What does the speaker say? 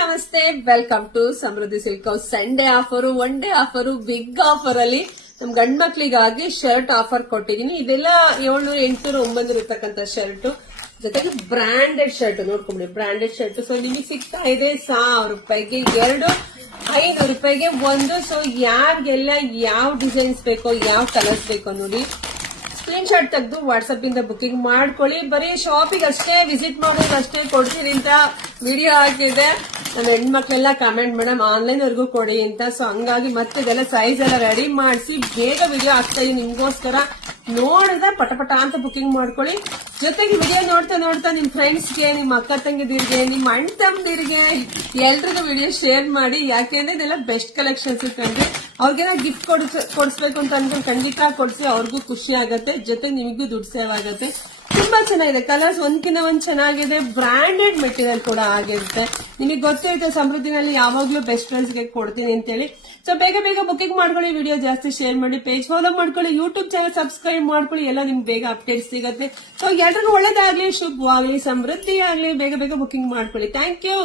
ನಮಸ್ತೆ, welcome to Samruddhi silk house. Sunday offer, one day offer, big offer ಅಲ್ಲಿ ನಮ್ ಗಂಡ್ ಮಕ್ಳಿಗಾಗಿ ಶರ್ಟ್ ಆಫರ್ ಕೊಟ್ಟಿದೀನಿ. ಇದೆಲ್ಲ 700, 800, 900 ಇರ್ತಕ್ಕಂಥ ಶರ್ಟ್ ಜೊತೆಗೆ ಬ್ರಾಂಡೆಡ್ ಶರ್ಟ್ ನೋಡ್ಕೊಂಡ್ಬಿಡಿ. ಬ್ರಾಂಡೆಡ್ ಶರ್ಟ್ ಸೊ ನಿಮಗೆ ಸಿಗ್ತಾ ಇದೆ 1000 ರೂಪಾಯಿಗೆ 2, 500 ರೂಪಾಯಿಗೆ 1. ಸೊ ಯಾರಿಗೆಲ್ಲ ಯಾವ ಡಿಸೈನ್ಸ್ ಬೇಕೋ, ಯಾವ ಕಲರ್ಸ್ ಬೇಕೋ ನೋಡಿ, ಸ್ಕ್ರೀನ್ ಶಾಟ್ ತೆಗೆದು ವಾಟ್ಸ್ಆಪ್ ಇಂದ ಬುಕಿಂಗ್ ಮಾಡ್ಕೊಳ್ಳಿ. ಬರೀ ಶಾಪಿಗೆ ಅಷ್ಟೇ ವಿಸಿಟ್ ಮಾಡೋದು ಅಷ್ಟೇ ಕೊಡ್ತೀನಿ ಅಂತ ವಿಡಿಯೋ ಹಾಕಿದೆ. ನಮ್ಮ ಹೆಣ್ಮಕ್ಳೆಲ್ಲ ಕಮೆಂಟ್ ಮೇಡಮ್ ಆನ್ಲೈನ್ ವರ್ಗೂ ಕೊಡಿ ಅಂತ. ಸೊ ಹಂಗಾಗಿ ಮತ್ತೆ ಇದೆಲ್ಲ ಸೈಜ್ ಎಲ್ಲ ರೆಡಿ ಮಾಡಿಸಿ ಬೇಗ ವಿಡಿಯೋ ಹಾಕ್ತಾ ಇದೀನಿ ನಿಮ್ಗೋಸ್ಕರ. ನೋಡಿದ್ರೆ ಪಟಪಟ ಅಂತ ಬುಕಿಂಗ್ ಮಾಡ್ಕೊಳ್ಳಿ. ಜೊತೆಗೆ ವಿಡಿಯೋ ನೋಡ್ತಾ ನೋಡ್ತಾ ನಿಮ್ ಫ್ರೆಂಡ್ಸ್ಗೆ, ನಿಮ್ ಅಕ್ಕ ತಂಗಿದಿರ್ಗೆ, ನಿಮ್ ಅಣ್ಣ ತಮ್ಮದಿರ್ಗೆ ಎಲ್ರಿಗೂ ವಿಡಿಯೋ ಶೇರ್ ಮಾಡಿ. ಯಾಕೆಂದ್ರೆ ಇದೆಲ್ಲ ಬೆಸ್ಟ್ ಕಲೆಕ್ಷನ್ಸ್ ಇಟ್ಕೊಂಡ್ರೆ ಅವ್ರಿಗೆಲ್ಲ ಗಿಫ್ಟ್ ಕೊಡಿಸ್ಬೇಕು ಅಂತ ಅನ್ಕೊಂಡು ಖಂಡಿತ ಕೊಡ್ಸಿ. ಅವ್ರಿಗೂ ಖುಷಿ ಆಗತ್ತೆ, ಜೊತೆಗೆ ನಿಮಗೂ ದುಡ್ಡು ಸೇವ್ ಆಗತ್ತೆ. ತುಂಬಾ ಚೆನ್ನಾಗಿದೆ, ಕಲರ್ಸ್ ಒಂದ್ಕಿಂತ ಒಂದ್ ಚೆನ್ನಾಗಿದೆ. ಬ್ರಾಂಡೆಡ್ ಮೆಟೀರಿಯಲ್ ಕೂಡ ಆಗಿರುತ್ತೆ. ನಿಮಗೆ ಗೊತ್ತಿರುತ್ತೆ ಸಮೃದ್ಧಿನಲ್ಲಿ ಯಾವಾಗ್ಲೂ ಬೆಸ್ಟ್ ಪ್ರೈಸ್ ಗೆ ಕೊಡ್ತೀನಿ ಅಂತೇಳಿ. ಸೊ ಬೇಗ ಬೇಗ ಬುಕಿಂಗ್ ಮಾಡ್ಕೊಳ್ಳಿ, ವಿಡಿಯೋ ಜಾಸ್ತಿ ಶೇರ್ ಮಾಡಿ, ಪೇಜ್ ಫಾಲೋ ಮಾಡ್ಕೊಳ್ಳಿ, ಯೂಟ್ಯೂಬ್ ಚಾನಲ್ ಸಬ್ಸ್ಕ್ರೈಬ್ ಮಾಡ್ಕೊಳ್ಳಿ. ಎಲ್ಲ ನಿಮ್ಗೆ ಬೇಗ ಅಪ್ಡೇಟ್ ಸಿಗುತ್ತೆ. ಸೊ ಎಲ್ರಿಗೂ ಒಳ್ಳೇದಾಗ್ಲಿ, ಶುಭವಾಗ್ಲಿ, ಸಮೃದ್ಧಿ ಆಗ್ಲಿ. ಬೇಗ ಬೇಗ ಬುಕಿಂಗ್ ಮಾಡ್ಕೊಳ್ಳಿ. Thank you.